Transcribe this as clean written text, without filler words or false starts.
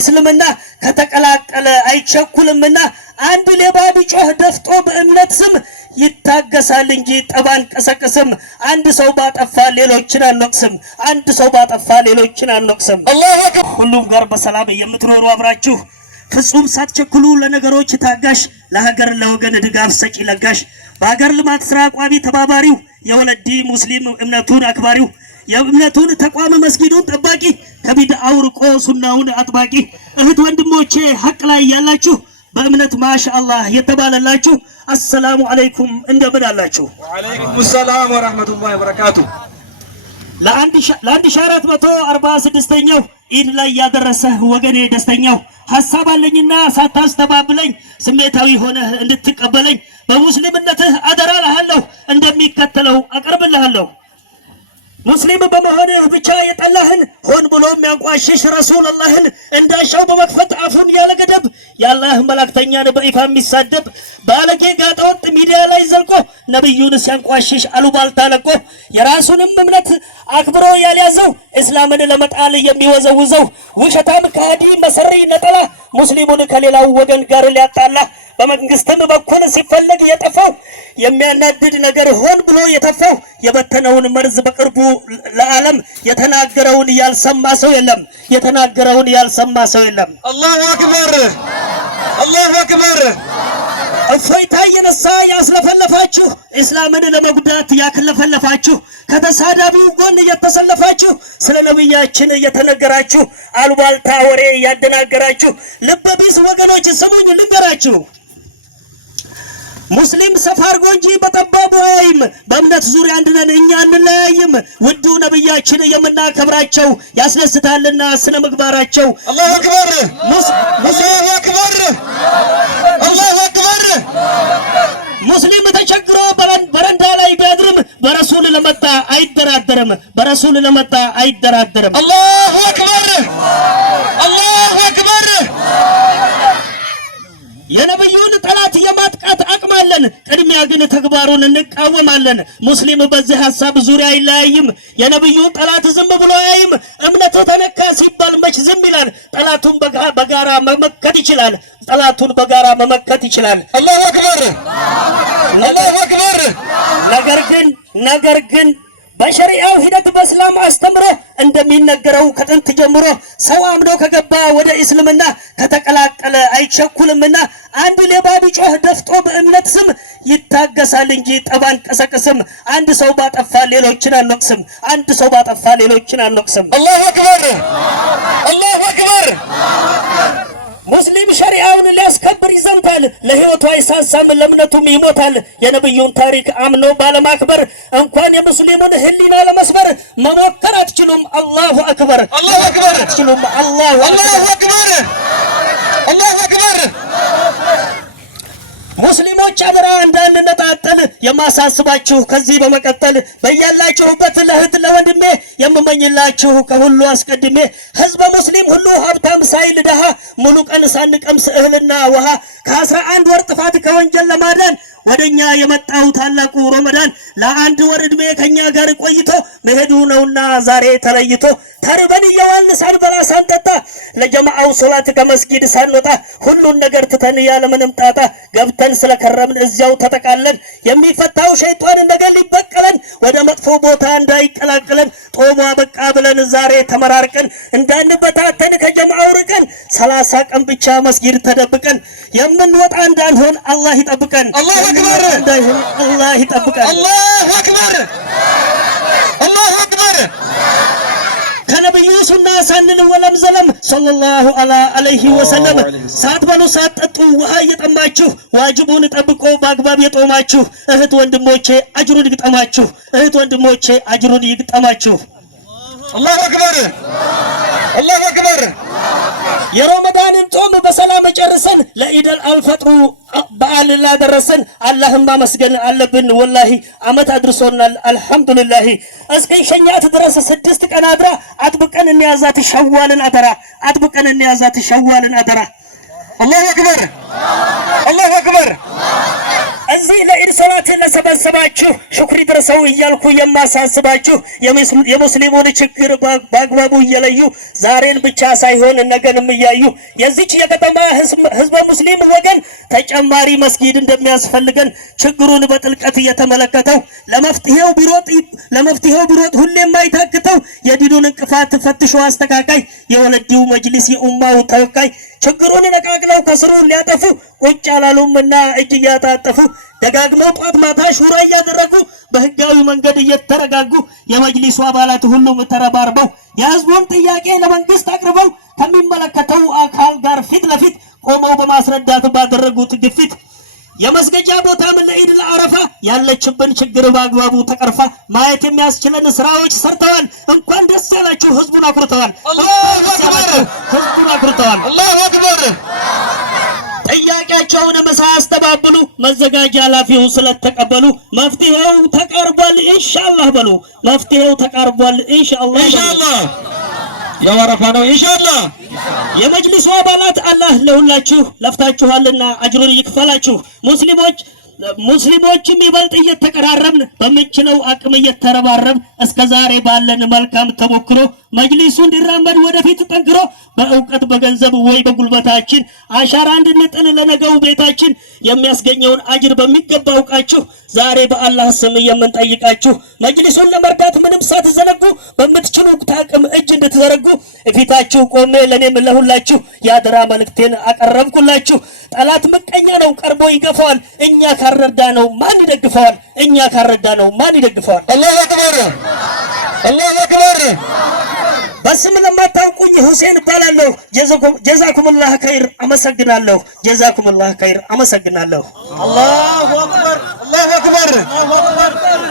እስልምና ከተቀላቀለ አይቸኩልምና አንድ ሌባ ቢጮህ ደፍጦ በእምነት ስም ይታገሳል እንጂ ጠባን ቀሰቀስም። አንድ ሰው ባጠፋ ሌሎችን አንወቅስም። አንድ ሰው ባጠፋ ሌሎችን አንወቅስም። አላሁ አክበር። ሁሉም ጋር በሰላም የምትኖሩ አብራችሁ ፍጹም ሳትቸኩሉ ለነገሮች ታጋሽ ለሀገር ለወገን ድጋፍ ሰጪ ለጋሽ በሀገር ልማት ስራ ቋሚ ተባባሪው የወለዲ ሙስሊም እምነቱን አክባሪው የእምነቱን ተቋም መስጊዱን ጠባቂ ከቢድዓው ርቆ ሱናውን አጥባቂ እህት ወንድሞቼ ሐቅ ላይ ያላችሁ በእምነት ማሻአላህ የተባለላችሁ አሰላሙ አለይኩም እንደምን አላችሁ? ወአለይኩም ሰላም ወራህመቱላሂ ወበረካቱ። ለ1446ኛው ኢድ ላይ ያደረሰህ ወገኔ ደስተኛው ሐሳብ አለኝና ሳታስተባብለኝ ስሜታዊ ሆነህ እንድትቀበለኝ በሙስሊምነትህ አደራ እልሃለሁ እንደሚከተለው አቀርብልሃለሁ። ሙስሊም በመሆንህ ብቻ የጠላህን ሆን ብሎ የሚያንቋሽሽ ረሱልላህን እንዳሻው በመክፈት አፉን ያለ ገደብ የአላህ መላእክተኛን በይፋ የሚሳደብ ባለጌ ጋጠወጥ ሚዲያ ላይ ዘልቆ ነብዩን ሲያንቋሽሽ አሉባልታ ለቆ የራሱንም እምነት አክብሮ ያልያዘው እስላምን ለመጣል የሚወዘውዘው ውሸታም ከሃዲ መሰሪ ነጠላ ሙስሊሙን ከሌላው ወገን ጋር ሊያጣላ በመንግስትም በኩል ሲፈለግ የጠፋው የሚያናድድ ነገር ሆን ብሎ የተፋው የበተነውን መርዝ በቅርቡ ለዓለም የተናገረውን ያልሰማ ሰው የለም። የተናገረውን ያልሰማ ሰው የለም። አላሁ አክበር አላሁ አክበር። እፎይታ የነሳ ያስለፈለፋችሁ እስላምን ለመጉዳት ያክለፈለፋችሁ ከተሳዳቢው ጎን የተሰለፋችሁ ስለ ነብያችን የተነገራችሁ አሉባልታ ወሬ ያደናገራችሁ ልበቢስ ወገኖች ስሙኝ ልንገራችሁ። ሙስሊም ሰፋ አድርጎ እንጂ በጠባቡ አይም በእምነት ዙሪያ አንድነን እኛ እንለያይም። ውዱ ነብያችን የምናከብራቸው ያስደስታልና ስነ ምግባራቸው። አላሁ አክበር አላሁ አክበር አላሁ አክበር። ሙስሊም ተቸግሮ በረንዳ ላይ ቢያድርም በረሱል ለመጣ አይደራደርም። በረሱል ለመጣ አይደራደርም። አላሁ አክበር አላሁ አክበር። የነብዩን ጠላት የማጥቃት አቅማለን ቅድሚያ ግን ተግባሩን እንቃወማለን። ሙስሊም በዚህ ሐሳብ ዙሪያ አይለያይም። የነብዩ ጠላት ዝም ብሎ ያይም። እምነቱ ተነካ ሲባል መች ዝም ይላል? ጠላቱን በጋራ መመከት ይችላል። ጠላቱን በጋራ መመከት ይችላል። አላሁ አክበር አላሁ አክበር። ነገር ግን በሸሪዓው ሂደት በእስላም አስተምሮ እንደሚነገረው ከጥንት ጀምሮ ሰው አምኖ ከገባ ወደ እስልምና ከተቀላቀለ አይቸኩልምና አንድ ሌባ ቢጮህ ደፍጦ በእምነት ስም ይታገሳል እንጂ ጠባን ቀሰቀስም። አንድ ሰው ባጠፋ ሌሎችን አንወቅስም። አንድ ሰው ባጠፋ ሌሎችን አንወቅስም። አላሁ አክበር አላሁ አክበር። ሙስሊም ሸሪዓውን ሊያስከብር ይዘምታል። ለህይወቱ አይሳሳም፣ ለእምነቱም ይሞታል። የነብዩን ታሪክ አምኖ ባለማክበር እንኳን የሙስሊሙን ህሊና ለመስበር መሞከር አትችሉም። አላሁ አክበር አላሁ አክበር አትችሉም። አላሁ አክበር አላሁ አክበር። ሙስሊሞች አደራ እንዳንነጣጠል የማሳስባችሁ ከዚህ በመቀጠል በያላችሁበት ለእህት ለወንድሜ የምመኝላችሁ ከሁሉ አስቀድሜ ህዝበ ሙስሊም ሁሉ ሀብታም ሳይል ድሃ ሙሉ ቀን ሳንቀምስ እህልና ውሃ ከ11 ወር ጥፋት ከወንጀል ለማዳን ወደኛ የመጣው ታላቁ ረመዳን ለአንድ ወር ዕድሜ ከኛ ጋር ቆይቶ መሄዱ ነውና ዛሬ ተለይቶ ተርበን እየዋልን ሳንበላ ሳንጠጣ ለጀማዓው ሶላት ከመስጊድ ሳንወጣ ሁሉን ነገር ትተን ያለምንም ጣጣ ገብተን ስለከረምን እዚያው ተጠቃለን የሚፈታው ሸይጣን ነገር ሊበቀለን ወደ መጥፎ ቦታ እንዳይቀላቅለን ጦሟ በቃ ብለን ዛሬ ተመራርቀን እንዳንበታተን ከጀማዓው ርቀን 30 ቀን ብቻ መስጊድ ተደብቀን የምንወጣ እንዳንሆን አላህ ይጠብቀን። አላሁ አክበር አላህ ይጠብቀን። አላሁ አክበር አላሁ አክበር። ከነብዩ ሱና ሳንል ወለም ዘለም ሰለላሁ ዐለይሂ ወሰለም ሳትበሉ ሳትጠጡ ውሃ እየጠማችሁ ዋጅቡን ጠብቆ በአግባብ የጦማችሁ እህት ወንድሞቼ አጅሩን ይግጠማችሁ። እህት ወንድሞቼ አጅሩን ይግጠማችሁ። አላሁ አክበር አላሁ አክበር። የረመዳንን ጾም በሰላም ጨርሰን ለኢደል አልፈጥሩ በዓል ላደረሰን አላህን ማመስገን አለብን። ወላሂ አመት አድርሶናል አልሐምዱሊላህ። እስከ ሸኛት ድረስ 6 ቀን አድራ አጥብቀን እንያዛት ሸዋልን አደራ። አጥብቀን እንያዛት ሸዋልን አደራ። አላሁ አክበር አላሁ አክበር። ለዚህ ለኢድ ሰላት ለሰበሰባችሁ ሽኩሪ ድረሰው እያልኩ የማሳስባችሁ የሙስሊሙን ችግር በአግባቡ እየለዩ ዛሬን ብቻ ሳይሆን ነገንም እያዩ የዚች የከተማ ህዝበ ሙስሊም ወገን ተጨማሪ መስጊድ እንደሚያስፈልገን ችግሩን በጥልቀት እየተመለከተው ለመፍትሄው ቢሮጥ ሁሌም አይታክተው የዲኑን እንቅፋት ፈትሾ አስተካካይ የወለዲው መጅሊስ የኡማው ተወካይ ችግሩን ነቃቅለው ከስሩ ሊያጠፉ ቁጭ አላሉምና እጅ እያጣጠፉ ደጋግመው ጧት ማታ ሹራ እያደረጉ በህጋዊ መንገድ እየተረጋጉ የመጅሊሱ አባላት ሁሉም ተረባርበው የህዝቡን ጥያቄ ለመንግስት አቅርበው ከሚመለከተው አካል ጋር ፊት ለፊት ቆመው በማስረዳት ባደረጉት ግፊት የመስገጃ ቦታ ለኢድ ለአረፋ ያለችብን ችግር በአግባቡ ተቀርፋ ማየት የሚያስችለን ስራዎች ሰርተዋል። እንኳን ደስ ያላችሁ። ህዝቡን አኩርተዋል። አላሁ አክበር። ጥያቄያቸውን ሳያስተባብሉ መዘጋጃ ኃላፊው ስለተቀበሉ መፍትሄው ተቀርቧል ኢንሻአላህ በሉ። መፍትሄው ተቀርቧል ኢንሻአላህ። የወረፋ ነው ኢንሻአላህ። የመጅሊሱ አባላት አላህ ለሁላችሁ ለፍታችኋልና አጅሩን ይክፈላችሁ። ሙስሊሞችም ይበልጥ እየተቀራረብን በምንችለው አቅም እየተረባረብ እስከዛሬ ባለን መልካም ተሞክሮ መጅሊሱ እንዲራመድ ወደፊት ጠንክሮ በእውቀት በገንዘብ ወይ በጉልበታችን አሻራ እንድንጥል ለነገው ቤታችን የሚያስገኘውን አጅር በሚገባ አውቃችሁ ዛሬ በአላህ ስም የምንጠይቃችሁ መጅሊሱን ለመርዳት ምንም ሳትዘነጉ በምትችሉት አቅም እጅ እንድትዘረጉ ፊታችሁ ቆሜ ለኔም ለሁላችሁ የአደራ መልእክቴን አቀረብኩላችሁ። ጠላት ምቀኛ ነው፣ ቀርቦ ይገፋዋል። እኛ ካረዳ ነው ማን ይደግፈዋል? እኛ ካረዳ ነው ማን ይደግፈዋል? አላሁ አክበር፣ አላሁ አክበር። በስም ለማታውቁኝ ሁሴን እባላለሁ። ጀዛኩሙላህ ኸይር አመሰግናለሁ። ጀዛኩሙላህ ኸይር አመሰግናለሁ። አላሁ አክበር፣ አላሁ አክበር።